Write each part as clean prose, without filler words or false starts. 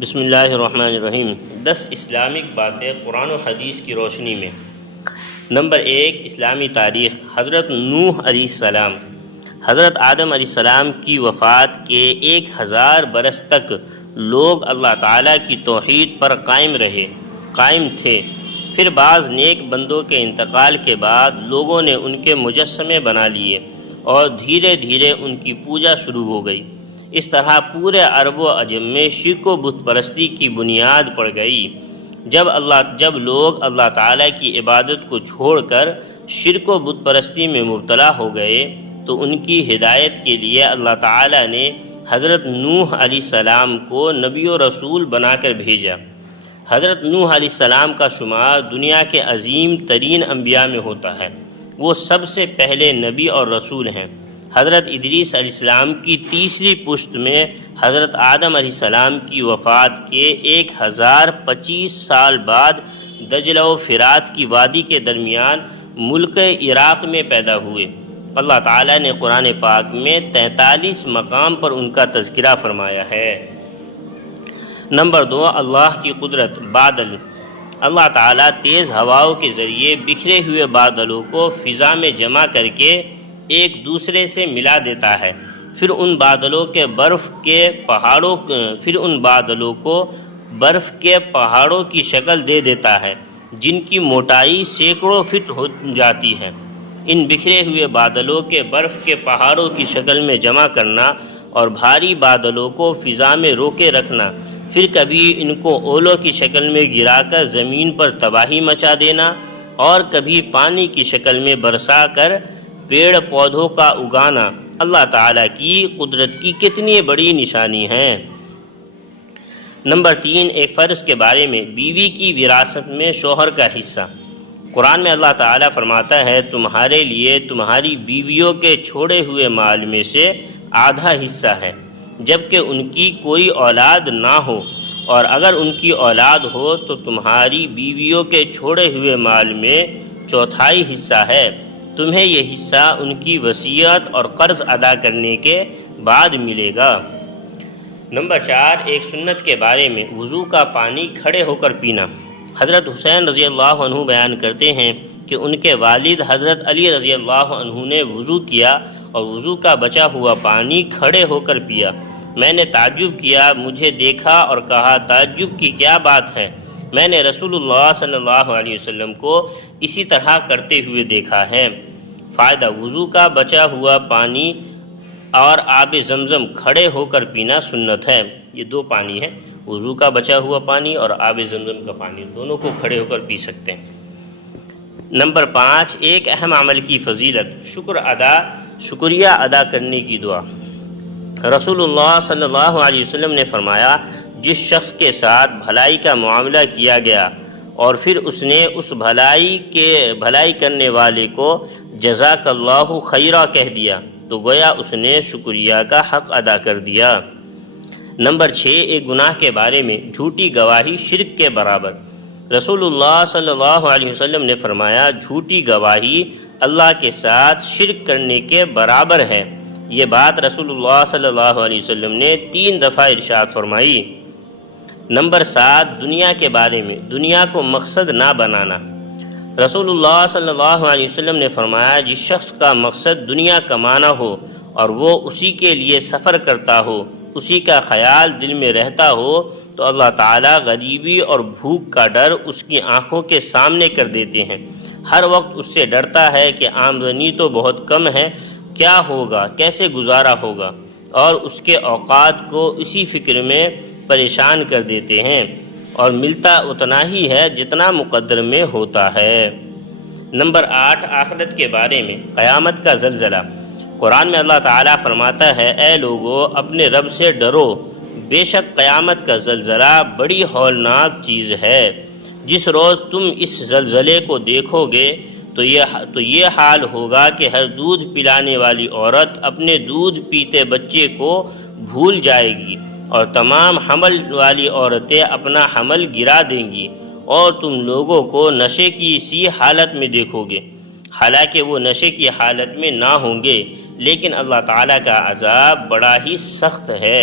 بسم اللہ الرحمن الرحیم 10 اسلامک باتیں قرآن و حدیث کی روشنی میں۔ نمبر 1، اسلامی تاریخ۔ حضرت نوح علیہ السلام، حضرت آدم علیہ السلام کی وفات کے 1000 برس تک لوگ اللہ تعالیٰ کی توحید پر قائم تھے۔ پھر بعض نیک بندوں کے انتقال کے بعد لوگوں نے ان کے مجسمے بنا لیے اور دھیرے دھیرے ان کی پوجا شروع ہو گئی۔ اس طرح پورے عرب و عجم میں شرک و بت پرستی کی بنیاد پڑ گئی۔ جب لوگ اللہ تعالیٰ کی عبادت کو چھوڑ کر شرک و بت پرستی میں مبتلا ہو گئے تو ان کی ہدایت کے لیے اللہ تعالیٰ نے حضرت نوح علیہ السلام کو نبی و رسول بنا کر بھیجا۔ حضرت نوح علیہ السلام کا شمار دنیا کے عظیم ترین انبیاء میں ہوتا ہے۔ وہ سب سے پہلے نبی اور رسول ہیں۔ حضرت ادریس علیہ السلام کی تیسری پشت میں حضرت آدم علیہ السلام کی وفات کے 1025 سال بعد دجلہ و فرات کی وادی کے درمیان ملک عراق میں پیدا ہوئے۔ اللہ تعالیٰ نے قرآن پاک میں 43 مقام پر ان کا تذکرہ فرمایا ہے۔ نمبر 2، اللہ کی قدرت۔ بادل۔ اللہ تعالیٰ تیز ہواؤں کے ذریعے بکھرے ہوئے بادلوں کو فضا میں جمع کر کے ایک دوسرے سے ملا دیتا ہے، پھر ان بادلوں کو برف کے پہاڑوں کی شکل دے دیتا ہے جن کی موٹائی سینکڑوں فٹ ہو جاتی ہے۔ ان بکھرے ہوئے بادلوں کے برف کے پہاڑوں کی شکل میں جمع کرنا اور بھاری بادلوں کو فضا میں روکے رکھنا، پھر کبھی ان کو اولوں کی شکل میں گرا کر زمین پر تباہی مچا دینا اور کبھی پانی کی شکل میں برسا کر پیڑ پودوں کا اگانا، اللہ تعالیٰ کی قدرت کی کتنی بڑی نشانی ہے۔ نمبر 3، ایک فرض کے بارے میں۔ بیوی کی وراثت میں شوہر کا حصہ۔ قرآن میں اللہ تعالیٰ فرماتا ہے، تمہارے لیے تمہاری بیویوں کے چھوڑے ہوئے مال میں سے آدھا حصہ ہے جبکہ ان کی کوئی اولاد نہ ہو، اور اگر ان کی اولاد ہو تو تمہاری بیویوں کے چھوڑے ہوئے مال میں چوتھائی حصہ ہے۔ تمہیں یہ حصہ ان کی وصیت اور قرض ادا کرنے کے بعد ملے گا۔ نمبر 4، ایک سنت کے بارے میں۔ وضو کا پانی کھڑے ہو کر پینا۔ حضرت حسین رضی اللہ عنہ بیان کرتے ہیں کہ ان کے والد حضرت علی رضی اللہ عنہ نے وضو کیا اور وضو کا بچا ہوا پانی کھڑے ہو کر پیا۔ میں نے تعجب کیا، مجھے دیکھا اور کہا، تعجب کی کیا بات ہے؟ میں نے رسول اللہ صلی اللہ علیہ وسلم کو اسی طرح کرتے ہوئے دیکھا ہے۔ فائدہ: وضو کا بچا ہوا پانی اور آب زمزم کھڑے ہو کر پینا سنت ہے۔ یہ دو پانی ہے، وضو کا بچا ہوا پانی اور آب زمزم کا پانی، دونوں کو کھڑے ہو کر پی سکتے ہیں۔ نمبر 5، ایک اہم عمل کی فضیلت۔ شکریہ ادا کرنے کی دعا۔ رسول اللہ صلی اللہ علیہ وسلم نے فرمایا، جس شخص کے ساتھ بھلائی کا معاملہ کیا گیا اور پھر اس نے اس بھلائی کرنے والے کو جزاک اللہ خیرا کہہ دیا تو گویا اس نے شکریہ کا حق ادا کر دیا۔ نمبر 6، ایک گناہ کے بارے میں۔ جھوٹی گواہی شرک کے برابر۔ رسول اللہ صلی اللہ علیہ وسلم نے فرمایا، جھوٹی گواہی اللہ کے ساتھ شرک کرنے کے برابر ہے۔ یہ بات رسول اللہ صلی اللہ علیہ وسلم نے 3 دفعہ ارشاد فرمائی۔ نمبر 7، دنیا کے بارے میں۔ دنیا کو مقصد نہ بنانا۔ رسول اللہ صلی اللہ علیہ وسلم نے فرمایا، جس شخص کا مقصد دنیا کمانا ہو اور وہ اسی کے لیے سفر کرتا ہو، اسی کا خیال دل میں رہتا ہو تو اللہ تعالیٰ غریبی اور بھوک کا ڈر اس کی آنکھوں کے سامنے کر دیتے ہیں۔ ہر وقت اس سے ڈرتا ہے کہ آمدنی تو بہت کم ہے، کیا ہوگا، کیسے گزارا ہوگا، اور اس کے اوقات کو اسی فکر میں پریشان کر دیتے ہیں، اور ملتا اتنا ہی ہے جتنا مقدر میں ہوتا ہے۔ نمبر 8، آخرت کے بارے میں۔ قیامت کا زلزلہ۔ قرآن میں اللہ تعالیٰ فرماتا ہے، اے لوگو اپنے رب سے ڈرو، بے شک قیامت کا زلزلہ بڑی ہولناک چیز ہے۔ جس روز تم اس زلزلے کو دیکھو گے تو یہ حال ہوگا کہ ہر دودھ پلانے والی عورت اپنے دودھ پیتے بچے کو بھول جائے گی اور تمام حمل والی عورتیں اپنا حمل گرا دیں گی، اور تم لوگوں کو نشے کی اسی حالت میں دیکھو گے، حالانکہ وہ نشے کی حالت میں نہ ہوں گے، لیکن اللہ تعالیٰ کا عذاب بڑا ہی سخت ہے۔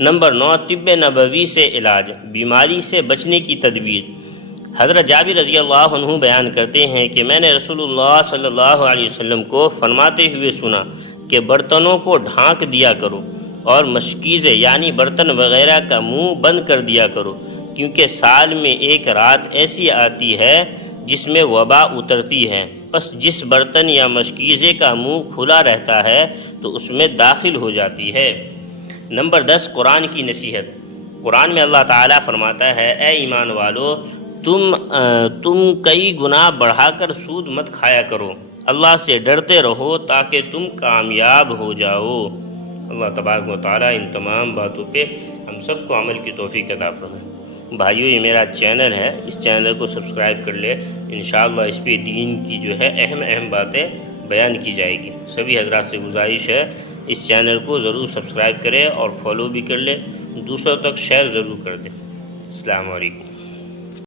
نمبر 9 طب نبوی سے علاج، بیماری سے بچنے کی تدبیر۔ حضرت جابر رضی اللہ عنہ بیان کرتے ہیں کہ میں نے رسول اللہ صلی اللہ علیہ وسلم کو فرماتے ہوئے سنا کہ برتنوں کو ڈھانک دیا کرو اور مشکیزیں یعنی برتن وغیرہ کا منہ بند کر دیا کرو، کیونکہ سال میں ایک رات ایسی آتی ہے جس میں وبا اترتی ہے، بس جس برتن یا مشکیزے کا منہ کھلا رہتا ہے تو اس میں داخل ہو جاتی ہے۔ نمبر 10 قرآن کی نصیحت۔ قرآن میں اللہ تعالیٰ فرماتا ہے اے ایمان والو تم کئی گناہ بڑھا کر سود مت کھایا کرو، اللہ سے ڈرتے رہو تاکہ تم کامیاب ہو جاؤ۔ اللہ تبارک و تعالیٰ ان تمام باتوں پہ ہم سب کو عمل کی توفیق عطا فرمائے۔ بھائیو یہ میرا چینل ہے، اس چینل کو سبسکرائب کر لے، انشاءاللہ اس پہ دین کی جو ہے اہم باتیں بیان کی جائے گی۔ سبھی حضرات سے گزارش ہے اس چینل کو ضرور سبسکرائب کریں اور فالو بھی کر لیں، دوسروں تک شیئر ضرور کر دیں۔ السلام علیکم۔